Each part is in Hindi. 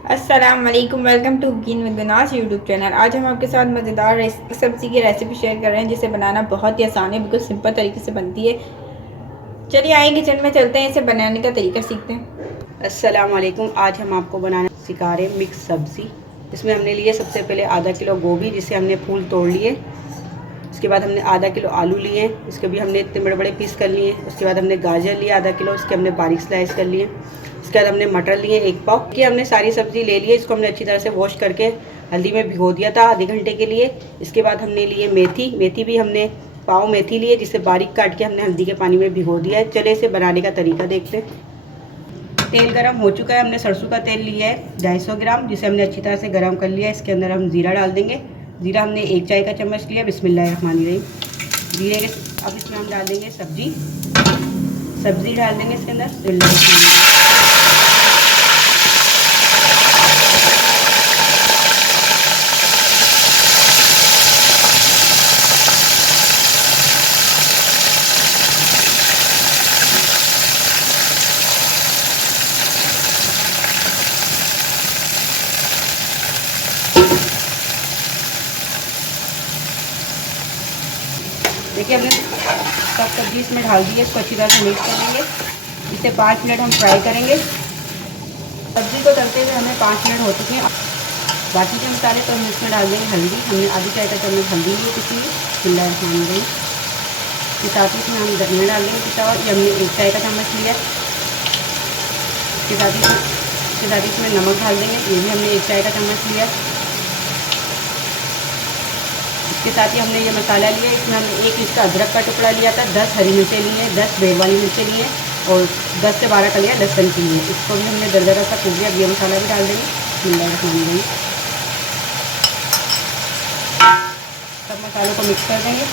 अस्सलाम वालेकुम, welcome to cooking with Gunas YouTube channel. आज हम आपके साथ मज़ेदार सब्ज़ी की रेसिपी शेयर कर रहे हैं जिसे बनाना बहुत ही आसान है, बिल्कुल सिंपल तरीके से बनती है। चलिए आइए किचन में चलते हैं, इसे बनाने का तरीका सीखते हैं। अस्सलाम वालेकुम। आज हम आपको बनाना सिखा रहे हैं मिक्स सब्ज़ी। इसमें हमने लिए सबसे पहले आधा किलो गोभी, जिसे हमने फूल तोड़ लिए। उसके बाद हमने आधा किलो आलू लिए, इसके भी हमने इतने बड़े बड़े पीस कर लिए। उसके बाद हमने गाजर लिया आधा किलो, इसके हमने बारीक स्लाइस कर लिए। उसके बाद हमने मटर लिए 1 पाव। कि हमने सारी सब्ज़ी ले ली है, इसको हमने अच्छी तरह से वॉश करके हल्दी में भिगो दिया था आधे घंटे के लिए। इसके बाद हमने लिए मेथी भी हमने पाव मेथी लिए, जिसे बारीक काट के हमने हल्दी के पानी में भिगो दिया है। चले इसे बनाने का तरीका देखते हैं। तेल गरम हो चुका है। हमने सरसों का तेल लिया है 250 ग्राम, जिसे हमने अच्छी तरह से गरम कर लिया है। इसके अंदर हम ज़ीरा डाल देंगे। ज़ीरा हमने 1 चाय का चम्मच लिया। बिस्मिल्लाहिर्रहमानिर्रहीम। जीरे के अब इसमें हम डाल देंगे सब्ज़ी डाल देंगे इसके अंदर। देखिए हमने सब सब्ज़ी इसमें डाल दी है। इसको अच्छी तरह से मिक्स कर लेंगे। इसे 5 मिनट हम फ्राई करेंगे। सब्ज़ी को तलते हुए हमें 5 मिनट हो चुके हैं। बाकी के मसाले तो हम इसमें डाल देंगे हल्दी। हमने आधी चाय का चम्मच हल्दी ली किसी बिस्मिल्लाहिर्रहमानिर्रहीम के साथ ही इसमें हम धनिया डाल देंगे पिसा हुआ। ये हमने 1 चाय का चम्मच लिया। इसके साथ ही इसमें नमक डाल देंगे। ये भी हमने 1 चाय का चम्मच लिया। इसके साथ ही हमने ये मसाला लिया। इसमें हमने 1 इंच का अदरक का टुकड़ा लिया था, 10 हरी मिर्चें ली हैं, 10 बेल वाली मिर्चें ली हैं और 10 से 12 कलियाँ लहसुन की लिए। इसको भी हमने दरदरा सा कूट लिया। ये मसाला भी डाल देंगे। बिस्मिल्लाहिर्रहमानिर्रहीम। सब मसालों को मिक्स कर देंगे।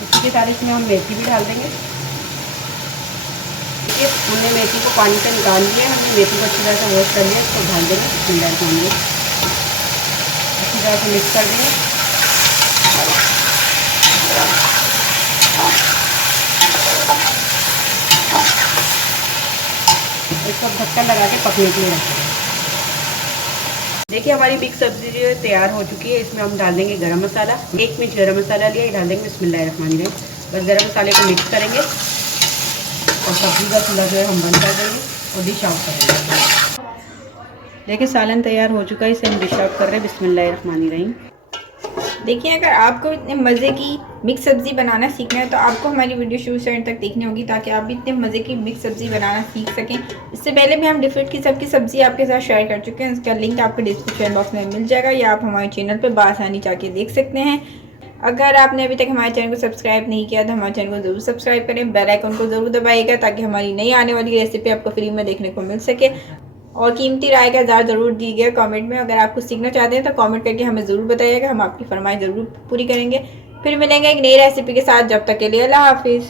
इसी के साथ इसमें हम मेथी भी डाल देंगे। देखिए हमने मेथी को पानी से निकाल लिया। हमने मेथी को अच्छी तरह से वॉश कर लिया। इसको डाल देंगे। बिस्मिल्लाहिर्रहमानिर्रहीम। अच्छी तरह से मिक्स कर देंगे। इसको ढक्कन लगा के पकने के लिए रखेंगे। देखिए हमारी मिक्स सब्जी जो है तैयार हो चुकी है। इसमें हम डाल देंगे गरम मसाला। 1 पिंच गरम मसाला लिया, ये डाल देंगे। बिस्मिल्लाहिर्रहमानिर्रहीम। बस गरम मसाले को मिक्स करेंगे और सब्जी का चूल्हा जो है हम बंद कर देंगे और डिश आउट कर देंगे। देखिए सालन तैयार हो चुका है, इसे हम डिश आउट कर रहे हैं। बिस्मिल्लाहिर्रहमानिर्रहीम। देखिए अगर आपको इतने मज़े की मिक्स सब्ज़ी बनाना सीखना है तो आपको हमारी वीडियो शुरू से एंड तक देखनी होगी, ताकि आप भी इतने मज़े की मिक्स सब्ज़ी बनाना सीख सकें। इससे पहले भी हम डिफरेंट किस्म की सब्ज़ी आपके साथ शेयर कर चुके हैं, उसका लिंक आपको डिस्क्रिप्शन बॉक्स में मिल जाएगा या आप हमारे चैनल पर बआसानी जाके देख सकते हैं। अगर आपने अभी तक हमारे चैनल को सब्सक्राइब नहीं किया तो हमारे चैनल को ज़रूर सब्सक्राइब करें, बेल आइकन को ज़रूर दबाइएगा ताकि हमारी नई आने वाली रेसिपी आपको फ्री में देखने को मिल सके। और कीमती राय का इज़हार ज़रूर दीजिएगा कमेंट में। अगर आप कुछ सीखना चाहते हैं तो कमेंट करके हमें ज़रूर बताइएगा, हम आपकी फरमाइश ज़रूर पूरी करेंगे। फिर मिलेंगे एक नई रेसिपी के साथ, जब तक के लिए अल्लाह हाफिज़।